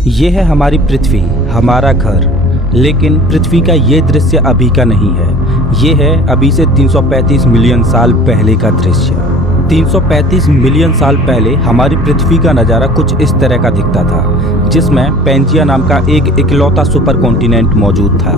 ये है हमारी पृथ्वी, हमारा घर। लेकिन पृथ्वी का ये दृश्य अभी का नहीं है। ये है अभी से 335 मिलियन साल पहले का दृश्य। 335 मिलियन साल पहले हमारी पृथ्वी का नज़ारा कुछ इस तरह का दिखता था, जिसमें पेंजिया नाम का एक इकलौता सुपर कॉन्टिनेंट मौजूद था।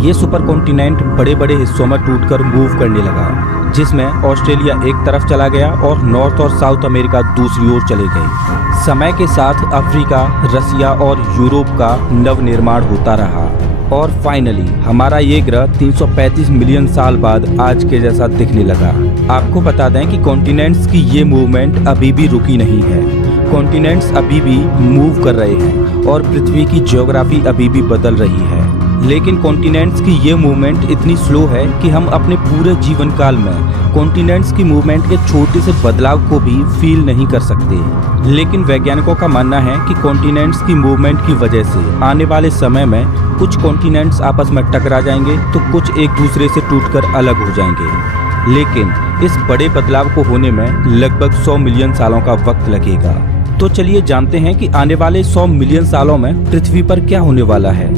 ये सुपर कॉन्टिनेंट बड़े बड़े हिस्सों में टूटकर मूव करने लगा, जिसमें ऑस्ट्रेलिया एक तरफ चला गया और नॉर्थ और साउथ अमेरिका दूसरी ओर चले गए। समय के साथ अफ्रीका, रसिया और यूरोप का नवनिर्माण होता रहा और फाइनली हमारा ये ग्रह 335 मिलियन साल बाद आज के जैसा दिखने लगा। आपको बता दें कि कॉन्टिनेंट्स की ये मूवमेंट अभी भी रुकी नहीं है। कॉन्टिनेंट्स अभी भी मूव कर रहे हैं और पृथ्वी की ज्योग्राफी अभी भी बदल रही है। लेकिन कॉन्टिनेंट्स की ये मूवमेंट इतनी स्लो है कि हम अपने पूरे जीवन काल में कॉन्टिनेंट्स की मूवमेंट के छोटे से बदलाव को भी फील नहीं कर सकते। लेकिन वैज्ञानिकों का मानना है कि कॉन्टिनेंट्स की मूवमेंट की वजह से आने वाले समय में कुछ कॉन्टिनेंट्स आपस में टकरा जाएंगे तो कुछ एक दूसरे से टूटकर अलग हो जाएंगे। लेकिन इस बड़े बदलाव को होने में लगभग 100 मिलियन सालों का वक्त लगेगा। तो चलिए जानते हैं कि आने वाले 100 मिलियन सालों में पृथ्वी पर क्या होने वाला है।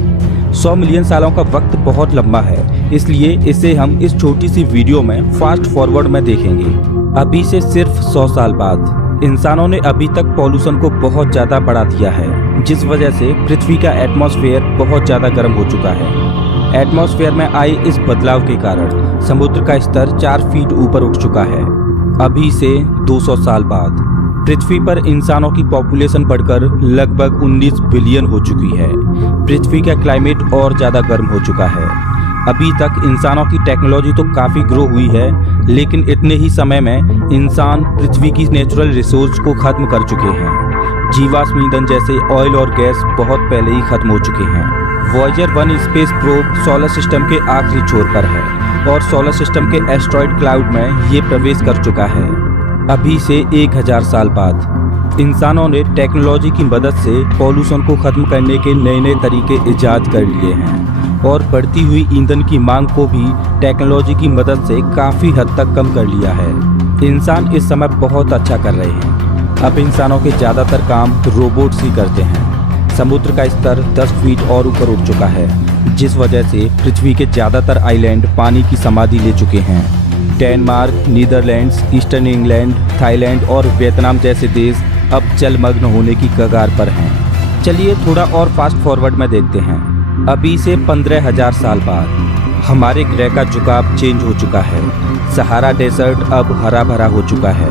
100 मिलियन सालों का वक्त बहुत लंबा है, इसलिए इसे हम इस छोटी सी वीडियो में फास्ट फॉरवर्ड में देखेंगे। अभी से सिर्फ 100 साल बाद इंसानों ने अभी तक पॉल्यूशन को बहुत ज़्यादा बढ़ा दिया है, जिस वजह से पृथ्वी का एटमॉस्फेयर बहुत ज़्यादा गर्म हो चुका है। एटमॉस्फेयर में आए इस बदलाव के कारण समुद्र का स्तर 4 फीट ऊपर उठ चुका है। अभी से 200 साल बाद पृथ्वी पर इंसानों की पॉपुलेशन बढ़कर लगभग 19 बिलियन हो चुकी है। पृथ्वी का क्लाइमेट और ज़्यादा गर्म हो चुका है। अभी तक इंसानों की टेक्नोलॉजी तो काफ़ी ग्रो हुई है, लेकिन इतने ही समय में इंसान पृथ्वी की नेचुरल रिसोर्स को ख़त्म कर चुके हैं। जीवाश्म ईंधन जैसे ऑयल और गैस बहुत पहले ही ख़त्म हो चुके हैं। Voyager 1 space probe solar system के आखिरी छोर पर है और सोलर सिस्टम के एस्ट्रॉयड क्लाउड में ये प्रवेश कर चुका है। अभी से 1000 साल बाद इंसानों ने टेक्नोलॉजी की मदद से पॉल्यूशन को ख़त्म करने के नए नए तरीके इजाद कर लिए हैं और बढ़ती हुई ईंधन की मांग को भी टेक्नोलॉजी की मदद से काफ़ी हद तक कम कर लिया है। इंसान इस समय बहुत अच्छा कर रहे हैं। अब इंसानों के ज़्यादातर काम रोबोट्स ही करते हैं। समुद्र का स्तर 10 फीट और ऊपर उठ चुका है, जिस वजह से पृथ्वी के ज़्यादातर आइलैंड पानी की समाधि ले चुके हैं। Denmark, Netherlands, eastern England, Thailand और वियतनाम जैसे देश अब जलमग्न होने की कगार पर हैं। चलिए थोड़ा और फास्ट फॉरवर्ड में देखते हैं। अभी से 15,000 साल बाद हमारे ग्रह का झुकाव चेंज हो चुका है। सहारा डेजर्ट अब हरा भरा हो चुका है।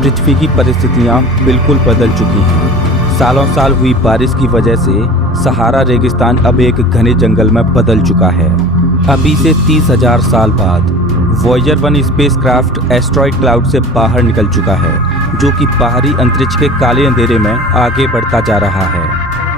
पृथ्वी की परिस्थितियाँ बिल्कुल बदल चुकी हैं। सालों साल हुई बारिश की वजह से सहारा रेगिस्तान अब एक घने जंगल में बदल चुका है। अभी से 30,000 साल बाद वॉयेजर 1 स्पेसक्राफ्ट एस्ट्रॉयड क्लाउड से बाहर निकल चुका है, जो कि बाहरी अंतरिक्ष के काले अंधेरे में आगे बढ़ता जा रहा है।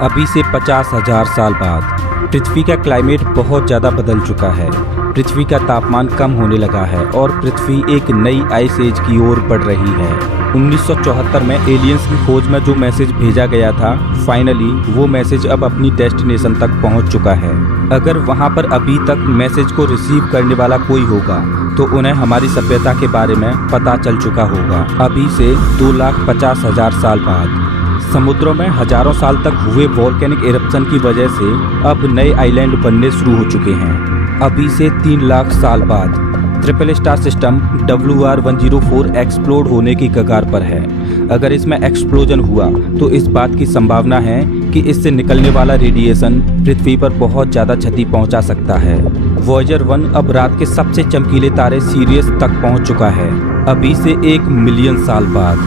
अभी से 50,000 साल बाद पृथ्वी का क्लाइमेट बहुत ज़्यादा बदल चुका है। पृथ्वी का तापमान कम होने लगा है और पृथ्वी एक नई आइस एज की ओर बढ़ रही है। 1974 में एलियंस की खोज में जो मैसेज भेजा गया था, फाइनली वो मैसेज अब अपनी डेस्टिनेशन तक पहुंच चुका है। अगर वहां पर अभी तक मैसेज को रिसीव करने वाला कोई होगा तो उन्हें हमारी सभ्यता के बारे में पता चल चुका होगा। अभी से 2,50,000 साल बाद समुद्रों में हजारों साल तक हुए वोल्केनिक इरप्शन की वजह से अब नए आइलैंड बनने शुरू हो चुके हैं। अभी से 3 लाख साल बाद triple star system WR104 explode होने की कगार पर है। अगर इसमें एक्सप्लोजन हुआ तो इस बात की संभावना है कि इससे निकलने वाला रेडिएशन पृथ्वी पर बहुत ज़्यादा क्षति पहुंचा सकता है। वॉयेजर 1 अब रात के सबसे चमकीले तारे सीरियस तक पहुंच चुका है। अभी से 1 मिलियन साल बाद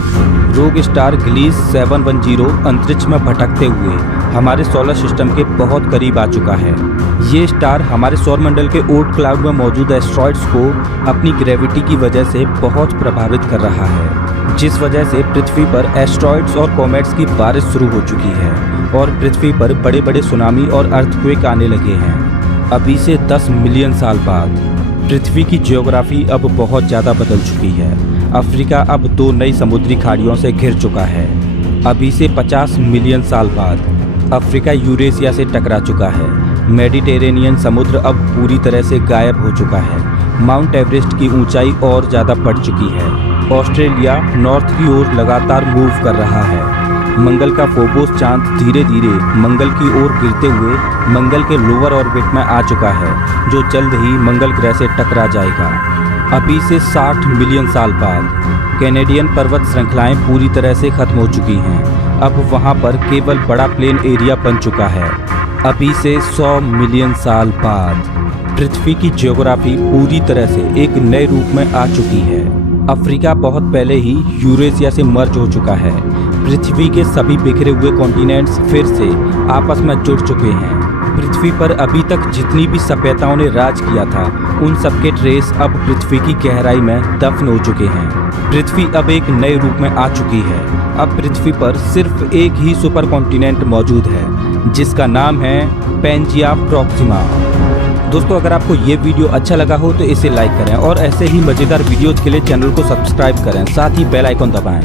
रोग स्टार ग्लीस 710 अंतरिक्ष में भटकते हुए हमारे सोलर सिस्टम के बहुत करीब आ चुका है। ये स्टार हमारे सौरमंडल के ओर्ट क्लाउड में मौजूद एस्ट्रॉइड्स को अपनी ग्रेविटी की वजह से बहुत प्रभावित कर रहा है, जिस वजह से पृथ्वी पर एस्ट्रॉइड्स और कॉमेट्स की बारिश शुरू हो चुकी है और पृथ्वी पर बड़े बड़े सुनामी और अर्थक्वेक आने लगे हैं। अभी से 10 मिलियन साल बाद पृथ्वी की ज्योग्राफी अब बहुत ज़्यादा बदल चुकी है। अफ्रीका अब 2 नई समुद्री खाड़ियों से घिर चुका है। अभी से 50 मिलियन साल बाद अफ्रीका यूरेशिया से टकरा चुका है। मेडिटेरेनियन समुद्र अब पूरी तरह से गायब हो चुका है। माउंट एवरेस्ट की ऊंचाई और ज़्यादा बढ़ चुकी है। ऑस्ट्रेलिया नॉर्थ की ओर लगातार मूव कर रहा है। मंगल का फोबोस चांद धीरे धीरे मंगल की ओर गिरते हुए मंगल के लोअर ऑर्बिट में आ चुका है, जो जल्द ही मंगल ग्रह से टकरा जाएगा। अभी से 60 मिलियन साल बाद कैनेडियन पर्वत श्रृंखलाएं पूरी तरह से खत्म हो चुकी हैं। अब वहां पर केवल बड़ा प्लेन एरिया बन चुका है। अभी से 100 मिलियन साल बाद पृथ्वी की ज्योग्राफी पूरी तरह से एक नए रूप में आ चुकी है। अफ्रीका बहुत पहले ही यूरेशिया से मर्ज हो चुका है। पृथ्वी के सभी बिखरे हुए कॉन्टिनेंट्स फिर से आपस में जुड़ चुके हैं। पृथ्वी पर अभी तक जितनी भी सभ्यताओं ने राज किया था, उन सबके ट्रेस अब पृथ्वी की गहराई में दफन हो चुके हैं। पृथ्वी अब एक नए रूप में आ चुकी है। अब पृथ्वी पर सिर्फ एक ही सुपर कॉन्टिनेंट मौजूद है, जिसका नाम है पैंजिया प्रॉक्सिमा। दोस्तों, अगर आपको ये वीडियो अच्छा लगा हो तो इसे लाइक करें और ऐसे ही मज़ेदार वीडियोज़ के लिए चैनल को सब्सक्राइब करें, साथ ही बेल आइकन दबाएं।